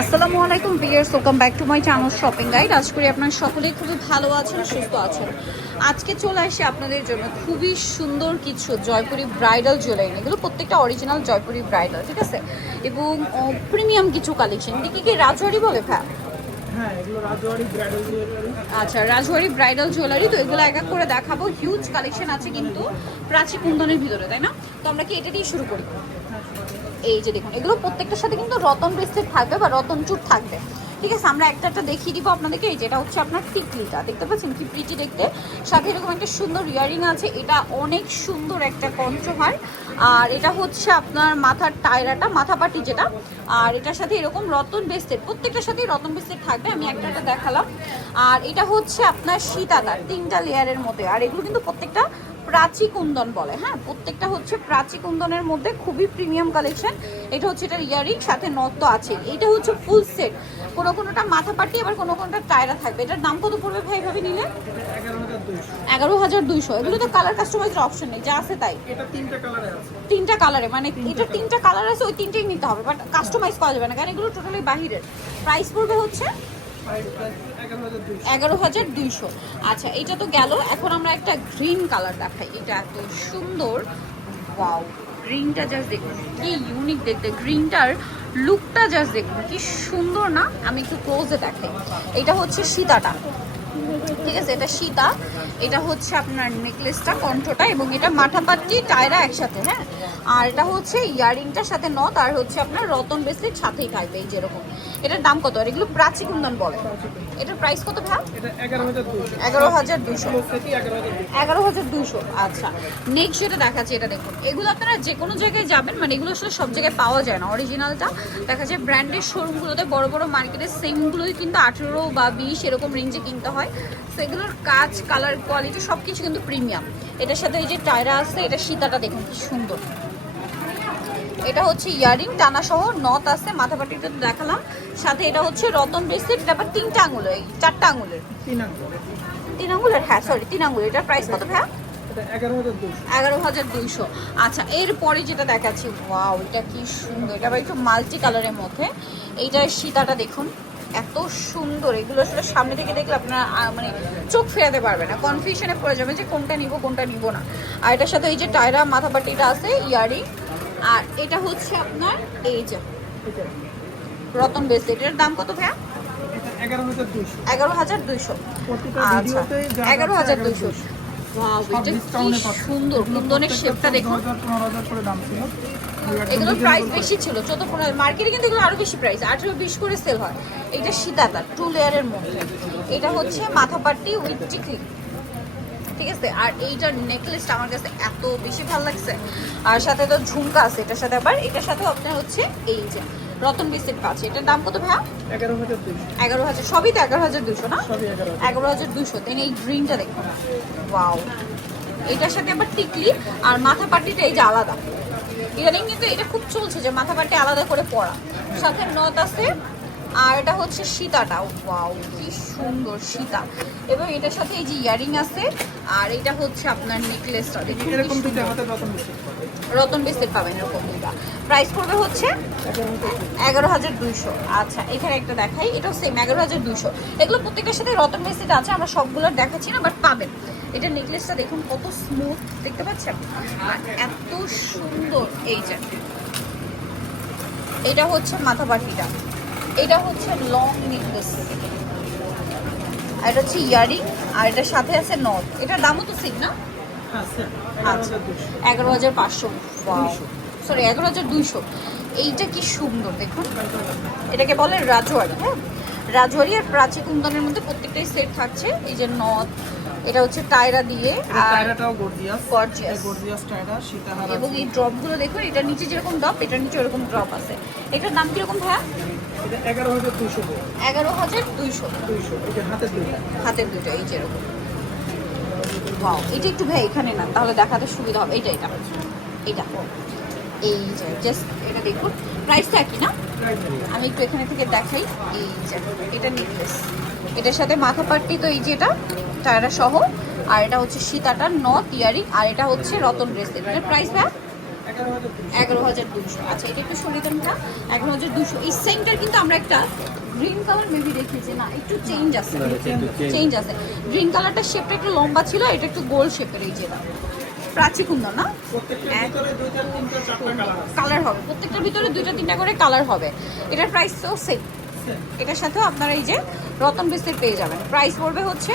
আসসালামু আলাইকুম viewers welcome back to my channel shopping guide আজ করি আপনারা সকলেই খুবই ভালো আছেন, সুস্থ আছেন। আজকে চলে আসি আপনাদের জন্য খুবই সুন্দর কিছু জয়পুরি ব্রাইডাল জুয়েলারি এগুলো প্রত্যেকটা অরিজিনাল জয়পুরি ব্রাইডাল ঠিক আছে? এবং প্রিমিয়াম কিছু কালেকশন এদিকে কি রাজওয়ারি বলে হ্যাঁ আচ্ছা রাজওয়ারি ব্রাইডাল জুয়েলারি তো এগুলো এক এক করে দেখাবো। হিউজ কালেকশন আছে কিন্তু প্রাচী কুন্দনের ভিতরে তাই না? তো আমরা কি এটা দিয়ে শুরু করি? এই যে দেখুন এগুলো প্রত্যেকটার সাথে কিন্তু রতন ব্রেসলেট থাকবে বা রতন চুট থাকবে। ঠিক আছে, আমরা একটা একটা দেখিয়ে দিব আপনাদেরকে। এই যেটা হচ্ছে আপনার টিকলিটা, দেখতে পাচ্ছেন কি প্রিটি দেখতে? সাথে এরকম একটা সুন্দর ইয়ারিং আছে, এটা অনেক সুন্দর একটা কঞ্চহার আর এটা হচ্ছে আপনার মাথার টায়রাটা, মাথা পাটি যেটা। আর এটার সাথে এরকম রতন ব্রেসলেট প্রত্যেকটার সাথেই রতন ব্রেসলেট থাকবে, আমি একটা একটা দেখালাম। আর এটা হচ্ছে আপনার সীতাদার, তিনটা লেয়ারের মধ্যে। আর এগুলো কিন্তু প্রত্যেকটা প্রাচী কুন্দন বলে হ্যাঁ? প্রত্যেকটা হচ্ছে প্রাচী কুন্দনের মধ্যে খুবই প্রিমিয়াম কালেকশন এটা হচ্ছে এটা ইয়ারিং সাথে নথ তো আছে। এটা হচ্ছে ফুল সেট কোনো কোনোটা মাথা পাটি আবার কোনো কোনোটা টায়রা থাকবে। এটার দাম কত পড়বে ভাই এভাবে নিলে? এগারো হাজার দুইশো। এগুলো তো কালার কাস্টমাইজের অপশন নেই যা আছে তাই। তিনটা কালারে আছে। তিনটা কালারে মানে এটা তিনটা কালার আছে ওই তিনটেই নিতে হবে। বাট কাস্টমাইজ করা যাবে না কারণ এগুলো টোটালি বাহিরের। প্রাইস পড়বে হচ্ছে এগারো হাজার দুইশো। আচ্ছা এটা তো গেল। এখন আমরা একটা গ্রিন কালার দেখাই। এটা এত সুন্দর। ওয়াও। গ্রিনটা জাস্ট দেখুন। কি ইউনিক দেখতে। গ্রিনটার লুকটা জাস্ট দেখুন। কি সুন্দর না? আমি একটু ক্লোজে দেখাই। এটা হচ্ছে সীতাটা। ঠিক আছে? এটা সীতা, এটা হচ্ছে আপনার নেকলেসটা, কণ্ঠটা এবং এটা মাথাপাত্রি টায়রা একসাথে হ্যাঁ? আর এটা হচ্ছে ইয়ারিংটার সাথে নথ আর হচ্ছে আপনার রতন ব্রেসলেট সাথেই থাকবে এই যেরকম। এটার দাম কত? আর এগুলো প্রাচী কুন্দন বলে। এটার প্রাইস কত ভাই এগারো হাজার দুশো এগারো হাজার দুশো আচ্ছা। নেক্সট যেটা দেখাচ্ছে এটা দেখুন। এগুলো আপনারা যে কোনো জায়গায় যাবেন মানে এগুলো আসলে সব জায়গায় পাওয়া যায় না। অরিজিনালটা দেখা যায় ব্র্যান্ডের শোরুমগুলোতে বড় বড় মার্কেটের সেমগুলোই কিন্তু আঠেরো বা বিশ এরকম রেঞ্জে কিনতে হয়। সেগুলোর কাজ কালার কোয়ালিটি সব কিছু কিন্তু প্রিমিয়াম এটার সাথে এই যে টায়রা আছে এটা সীতাটা দেখুন কি সুন্দর। এটা হচ্ছে ইয়ারিং টানা সহ নথ আছে মাথাপাটিটা তো দেখালাম। সাথে এটা হচ্ছে রতন ব্রেসলেট এটা আবার তিনটা আঙুলের এই চারটা আঙুলের তিন আঙুলের? হ্যাঁ সরি তিন আঙুলের এটার প্রাইস কত ভাইয়া? এগারো হাজার দুইশো। আচ্ছা এরপরে যেটা দেখাচ্ছি ওয়াও এটা কি সুন্দর। এটা আবার একটু মাল্টি কালারের মধ্যে। এইটার সীতাটা দেখুন এত সুন্দর। এগুলো আসলে সামনে থেকে দেখলে আপনারা মানে চোখ ফেরাতে পারবে না। কনফিউশনে পড়ে যাবে যে কোনটা নিব কোনটা নিব না। আর এটার সাথে এই যে টায়রা মাথাপাটিটা আছে ইয়ারিং আর এটা হচ্ছে আপনার এই যে রতন বেস এটার দাম কত ভাইয়া? এটা এগারো হাজার দুইশো। আচ্ছা এগারো হাজার দুইশো। সুন্দর কুন্দনের শেপটা দেখুন। প্রাইস বেশি ছিল চোদ্দ পনেরো মার্কেটে কিন্তু এগুলো আরও বেশি প্রাইস আঠেরো বিশ করে সেল হয়। এটা সীতাতা টু লেয়ারের মধ্যে। এটা হচ্ছে মাথা পাট্টি উইথ টিকলি ঠিক আছে? আর এইটার নেকলেসটা আমার কাছে এত বেশি ভালো লাগছে। আর সাথে তো ঝুমকা আছে এটার সাথে আবার। এটার সাথেও আপনার হচ্ছে এই যে রতন বিস্কিট পাচ্ছে এটার দাম কত ভাইয়া? এগারো হাজার সবই তো এগারো হাজার দুশো না? এগারো হাজার। দুশো দেন এই গ্রিনটা দেখুন। ওয়াও এটার সাথে আবার টিকলি আর মাথা পাটিটা এই যে আলাদা। ইদানিং কিন্তু এটা খুব চলছে যে মাথা পাটি আলাদা করে পরা। সাথে নথ আছে। আর এটা হচ্ছে সীতাটা। ওয়াও কি সুন্দর সীতা। এবং এটার সাথে এই যে ইয়ারিং আছে আর এটা হচ্ছে আপনার নেকলেসটা দেখুন রতন পাবে পাবেন এরকম দুইটা। প্রাইস পড়বে হচ্ছে এগারো হাজার দুইশো। আচ্ছা এখানে একটা দেখাই। এটাও সেম এগারো হাজার দুইশো। এগুলো প্রত্যেকটার সাথে রতন বেসিট আছে আমরা সবগুলো দেখাচ্ছি না বাট পাবেন। এটা নেকলেসটা দেখুন কত স্মুথ দেখতে পাচ্ছেন? আর এত সুন্দর এই যে। এটা হচ্ছে মাথা পাটিটা এটা হচ্ছে লং নেকলেস আর এটা হচ্ছে ইয়ারিং আর এটার সাথে আছে নথ। এটার দামও তো সেম না? হ্যাঁ আচ্ছা এগারো হাজার পাঁচশো। সরি এগারো হাজার দুইশো। এইটা কি সুন্দর দেখুন। এটাকে বলে রাজওয়ারি হ্যাঁ? রাজওয়ারি আর প্রাচী কুন্দনের মধ্যে প্রত্যেকটাই সেট থাকছে। এই যে নথ এটা হচ্ছে টায়রা দিয়ে আর টায়রাটাও গর্জিয়াস Gorgeous। গর্জিয়াস টায়রা সীতাহার এবং এই ড্রপগুলো দেখুন এটার নিচে যেরকম ড্রপ এটার নিচে ওরকম ড্রপ আছে। এটার দাম কীরকম ভাইয়া? এটা এগারো হাজার দুইশো এগারো হাজার দুইশো। দুইশো হাতের দুইটা। হাতের দুটো এই যেরকম ওয়াও এটা একটু ভাই এখানে না তাহলে দেখাতে সুবিধা হবে। এইটা এটা এটা এই যে জাস্ট এটা দেখুন। প্রাইসটা একই না? আমি একটু এখানে থেকে দেখাই। এই যে এটা নেকলেস এটার সাথে মাথা পাট্টি তো এই যে এটা। টায়রা সহ আর এটা হচ্ছে সীতাটা নথ ইয়ারিং আর এটা হচ্ছে রতন ব্রেসলেট এটার প্রাইস ভাই? এগারো হাজার দুশো। আচ্ছা এটা একটু এগারো হাজার দুশো। এই সেন্টার কিন্তু আমরা একটা গ্রিন কালার মেবি দেখেছি। না একটু চেঞ্জ আছে। চেঞ্জ আছে। গ্রিন কালারটা শেপটা একটু লম্বা ছিল এটা একটু গোল শেপের এই যেটা প্রাচী কুন্দন না? প্রত্যেকটার ভিতরে দুইটা তিনটা কালার হবে। প্রত্যেকটার ভিতরে দুইটা তিনটা করে কালার হবে। এটার প্রাইস তো সেম এটার সাথেও আপনারা এই যে রতন বিস্কিট পেয়ে যাবেন। প্রাইস পড়বে হচ্ছে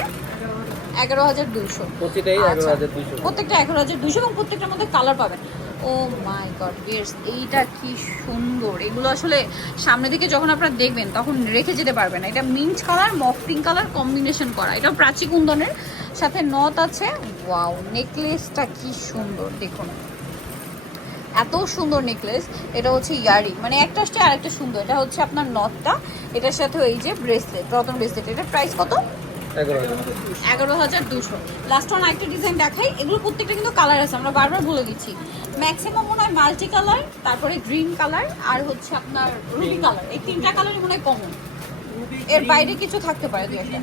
এগারো হাজার দুইশো। প্রতিটাই এগারো আচ্ছা। হাজার দুশো প্রত্যেকটা এগারো হাজার দুইশো এবং প্রত্যেকটার মধ্যে কালার পাবেন। ও মাই গড বিয়ার্স এইটা কি সুন্দর। এগুলো আসলে সামনে দিকে যখন আপনারা দেখবেন তখন রেখে যেতে পারবেন এটা mint colour mauve pink colour combination করা। এটা প্রাচী কুন্দনের সাথে নথ আছে। ওয়াও নেকলেসটা কি সুন্দর দেখুন। এত সুন্দর নেকলেস এটা হচ্ছে ইয়ারিং। মানে একটা আসছে আর একটা সুন্দর। এটা হচ্ছে আপনার নথটা এটার সাথে এই যে ব্রেসলেট রতন ব্রেসলেট এটার প্রাইস কত? এগারো হাজার। দুশো। লাস্ট ওয়ান একটা ডিজাইন দেখাই। এগুলো প্রত্যেকটা কিন্তু কালার আছে আমরা বারবার বলে দিচ্ছি। ম্যাক্সিমাম মনে হয় মাল্টি কালার তারপরে গ্রিন কালার আর হচ্ছে আপনার রুবি কালার এই তিনটা কালারই মনে হয় কমন এর বাইরে কিছু থাকতে পারে একটা।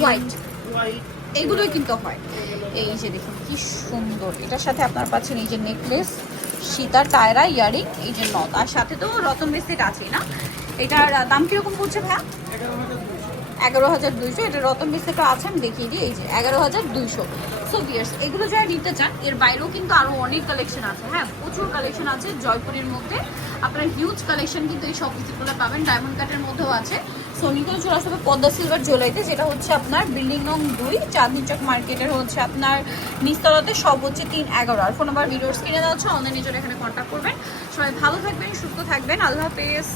হোয়াইট এগুলোই কিন্তু হয়। এই যে দেখুন কি সুন্দর। এটার সাথে আপনার পাচ্ছেন এই যে নেকলেস সীতার টায়রা ইয়ারিং এই যে নথ আর সাথে তো রতন বেসিট আছেই না? এটার দাম কীরকম পড়ছে ভাইয়া? এগারো হাজার দুইশো, এটা রতন বিস্কুটটা আছে আমি দেখিয়ে দিই, এই যে এগারো হাজার দুইশো। সো বিয়ার্স এগুলো যারা নিতে চান, এর বাইরেও কিন্তু আরও অনেক কালেকশন আছে। হ্যাঁ প্রচুর কালেকশন আছে জয়পুরের মধ্যে। আপনার হিউজ কালেকশন কিন্তু এই সব কিছুগুলো পাবেন। ডায়মন্ড কাটের মধ্যেও আছে। সোনিকেও চলে আসতে হবে পদ্মা সিলভার জুয়েলারিতে, যেটা হচ্ছে আপনার বিল্ডিং নং দুই, চাঁদনি চক মার্কেটের হচ্ছে আপনার নিচতলাতে, সব হচ্ছে তিন এগারো। আর ফোন নাম্বার ভিডিওস কিনে দেওয়া হচ্ছে অনলাইনে জন্য এখানে কন্ট্যাক্ট করবেন, সবাই ভালো থাকবেন, সুস্থ থাকবেন। আল্লাহ হাফেজ।